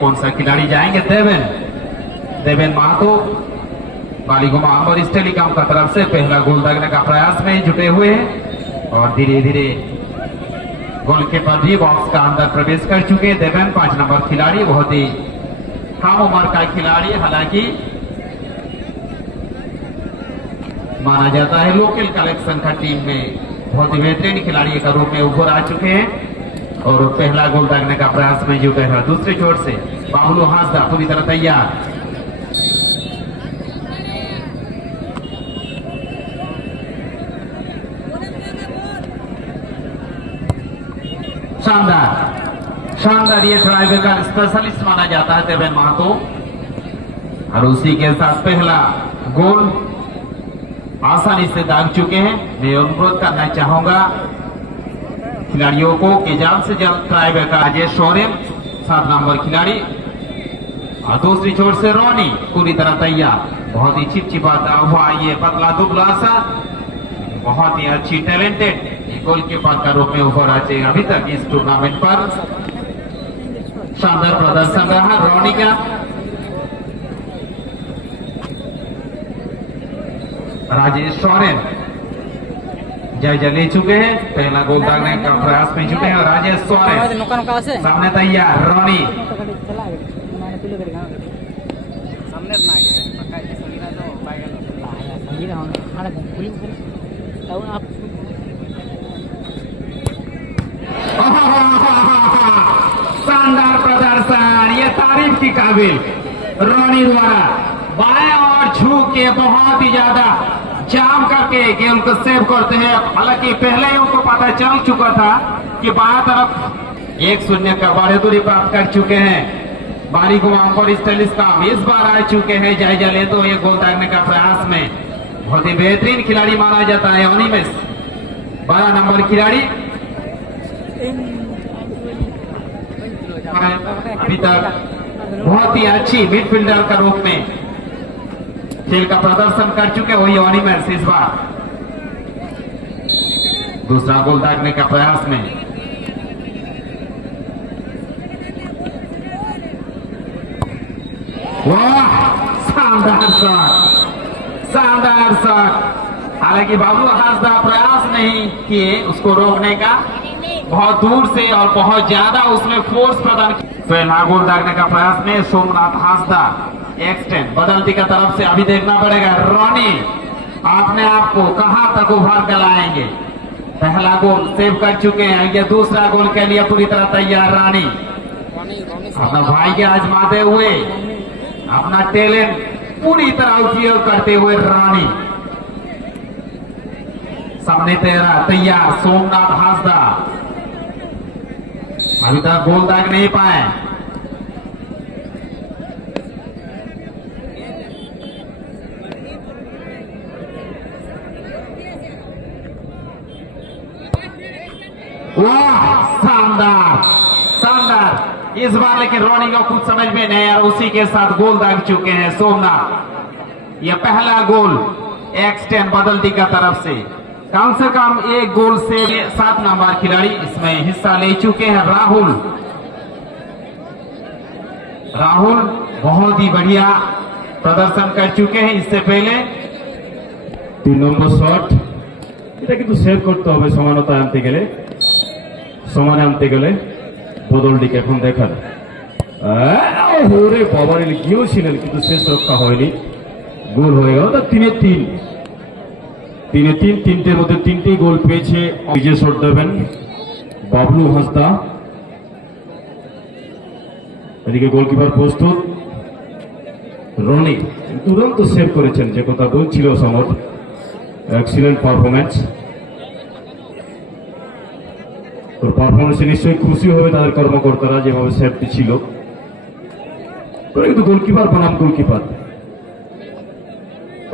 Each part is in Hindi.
कौन सा खिलाड़ी जाएंगे? देवेन महतो बालीगुमा अंबर टेलीकॉम का तरफ से पहला गोल दागने का प्रयास में जुटे हुए हैं और धीरे धीरे गोलकीपर भी बॉक्स का अंदर प्रवेश कर चुके हैं। देवेन 5 नंबर खिलाड़ी बहुत ही कम उम्र का खिलाड़ी, हालांकि माना जाता है लोकल कलेक्शन का टीम में बहुत ही बेहतरीन खिलाड़ी का रूप में उभर आ चुके हैं और पहला गोल दागने का प्रयास में जुटे हैं। दूसरी छोर से बाबुलू हासदा पूरी तरह तैयार, शानदार ये ट्राइबल का स्पेशलिस्ट माना जाता है देवेन महतो और उसी के साथ पहला गोल आसानी से दाग चुके हैं। मैं अनुरोध करना चाहूंगा खिलाड़ियों को कि जल्द से जल्द ट्राइबल का अजय सोरेन 7 नंबर खिलाड़ी और दूसरी छोर से रोनी पूरी तरह तैयार। बहुत ही चिपचिपाता हुआ ये पतला दुबला सा बहुत ही अच्छी टैलेंटेड गोलकीपर का रूप में उभर आते अभी तक इस टूर्नामेंट पर शानदार प्रदर्शन रहा रोनी का। राजेश सोरेन जायजा ले चुके हैं, पहला गोल दागने का प्रयास में जुटे हैं और राजेश सोरेन सामने तैयार। रोनी शानदार प्रदर्शन, ये तारीफ की काबिल रोनी द्वारा बाएं और झुक के बहुत ही ज्यादा जाम करके गेम को सेव करते हैं। हालांकि पहले ही उनको पता चल चुका था कि बाएं तरफ 1-0 का बड़े दूरी प्राप्त कर चुके हैं। बालीगुमा अंबर टेलीकॉम इस बार आ चुके हैं जायजा ले तो ये गोल दागने का प्रयास में बहुत ही बेहतरीन खिलाड़ी माना जाता है अनिमेश 12 नंबर खिलाड़ी। अभी तक बहुत ही अच्छी मिडफील्डर का रूप में खेल का प्रदर्शन कर चुके वही अनिमेश इस बार दूसरा गोल दागने का प्रयास में। वाह शानदार शॉट। हालांकि बाबू हासदा प्रयास नहीं किए उसको रोकने का, बहुत दूर से और बहुत ज्यादा उसमें फोर्स प्रदान किया। पहला गोल दागने का प्रयास में सोमनाथ हासदा एक्सटेंड बदलती का तरफ से अभी देखना पड़ेगा रोनी अपने आप को कहां तक उभार कर लाएंगे। पहला गोल सेव कर चुके हैं, ये दूसरा गोल के लिए पूरी तरह तैयार रानी अपना भाई के आजमाते हुए अपना टैलेंट पूरी तरह उपयोग करते हुए रानी सामने तैयार सोमनाथ हासदा अभी तक गोल दाग नहीं पाए। वाह शानदार इस बार, लेकिन रोनी को कुछ समझ में नहीं आ रहा, उसी के साथ गोल दाग चुके हैं सोमनाथ। यह पहला गोल एक्सटेंड बदलती का तरफ से कम एक गोल से 7 नंबर खिलाड़ी इसमें हिस्सा ले चुके हैं। राहुल बहुत ही बढ़िया प्रदर्शन कर चुके हैं। इससे पहले 3 নম্বর শট, এটা কিন্তু সেভ করতে হবে সমানতা আনতে গেলে, সমানে আনতে গেলে বদলটিকে এখন দেখান। ওরে বাবারে গিয়েছিলেন কিন্তু শেষ রক্ষা হয়নি, গোল হয়ে গেল। 3-3 তিনটের মধ্যে 3টি গোল পেয়েছে। বিজয় শট দেবেন বাবলু হাসদা, এদিকে গোলকিপার প্রস্তুত রনি দুরন্ত সেভ করেছেন, যে কথা বলছিল সমর, এক্সিলেন্ট পারফরমেন্স। তোর পারফরমেন্সে নিশ্চয়ই খুশি হবে তাদের কর্মকর্তারা যেভাবে সেভটি ছিল। কিন্তু গোলকিপার বনাম গোলকিপার,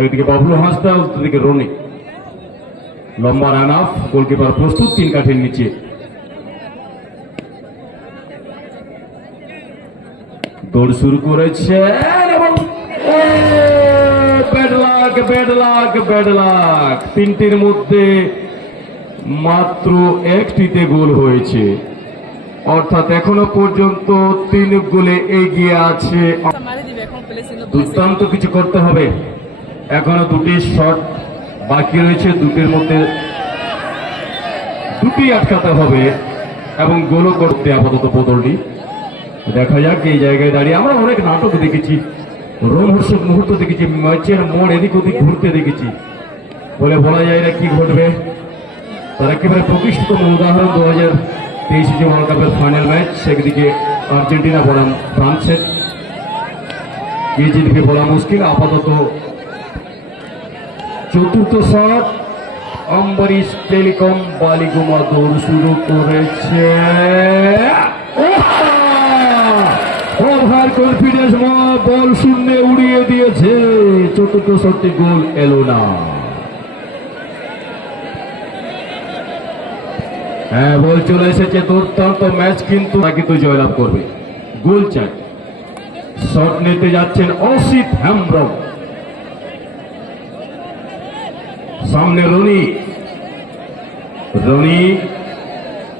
একদিকে বাবলু হাসদা, ওদিকে রনি, লম্বা রান অফ, গোলকিপার প্রস্তুত 3 কাঠির নিচে। দৌড় শুরু করেছে এবং ব্যাড লাক 3টির মধ্যে মাত্র 1টিতে গোল হয়েছে। অর্থাৎ এখনো পর্যন্ত 3 গোলে এগিয়ে আছে। দুর্দান্ত কিছু করতে হবে, এখনো 2টি শট বাকি রয়েছে, 2টির মধ্যে 2টি আটকাতে হবে এবং গোলও করতে আপাতত বদলটি। দেখা যাক এই জায়গায় দাঁড়িয়ে আমরা অনেক নাটক দেখেছি, রোমহর্ষক মুহূর্ত দেখেছি, ম্যাচের মোড় এদিক ওদিক ঘুরতে দেখেছি, বলে বলা যায় না কি ঘটবে। তার একেবারে প্রতিষ্ঠিতম উদাহরণ 2023 যে ওয়ার্ল্ড কাপের ফাইনাল ম্যাচ, সেদিকে আর্জেন্টিনা বনাম ফ্রান্সের, কে জিতবে বলা মুশকিল। আপাতত চতুর্থ শট, অম্বরীশ টেলিকম বালিগুমা দৌড় শুরু করেছে, ওভার কনফিডেন্স বল শূন্যে উড়িয়ে দিয়েছে, চতুর্থ শটটি গোল এলো না। হ্যাঁ, বল চলে এসেছে, দুর্দান্ত ম্যাচ, কিন্তু জয়লাভ করবে। গোল চাই, শট নিতে যাচ্ছেন অসিত হেমব্রম, সামনে Roni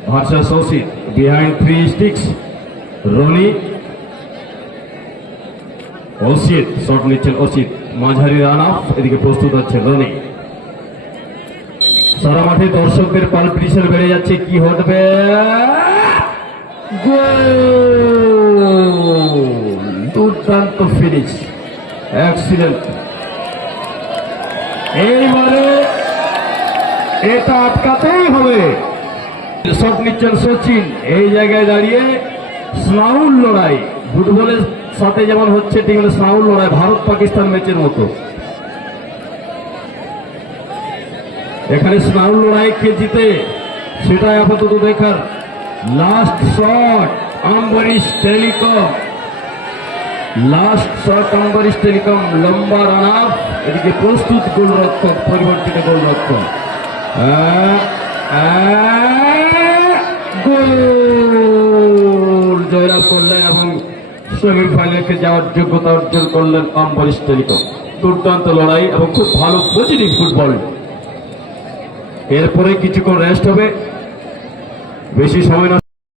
versus Asit, behind 3 sticks, Roni Asit, shot নিচ্ছেন অসিত, মাঝারি রান অফ, এদিকে প্রস্তুত হচ্ছে রনি। সারা মাঠে দর্শকদের পালপিটেশন বেড়ে যাচ্ছে, কি ঘটবে, দুর্দান্ত ফিনিশ, এক্সিলেন্ট। এইবারে এটা আটকাতেই হবে। শট নিচ্ছেন সচিন, এই জায়গায় দাঁড়িয়ে স্নাউল লড়াই, ফুটবলের সাথে যেমন হচ্ছে ঠিক স্নাউল লড়াই, ভারত পাকিস্তান ম্যাচের মতো। এখানে স্নাউল লড়াই কে জিতে সেটাই আপাতত দেখার। Last shot Ambarish telecom, last shot Ambarish telecom, লম্বা রান আপ, এদিকে প্রস্তুত গোলরক্ষক, পরিবর্তিত গোলরক্ষক, গোল, জয়লাভ করলেন এবং সেমিফাইনালে যাওয়ার যোগ্যতা অর্জন করলেন অম্বরীশ টেলিকম। দুর্দান্ত লড়াই এবং খুব ভালো পজিটিভ ফুটবল। এরপরে কিছুক্ষণ রেস্ট হবে, বেশি সময় না।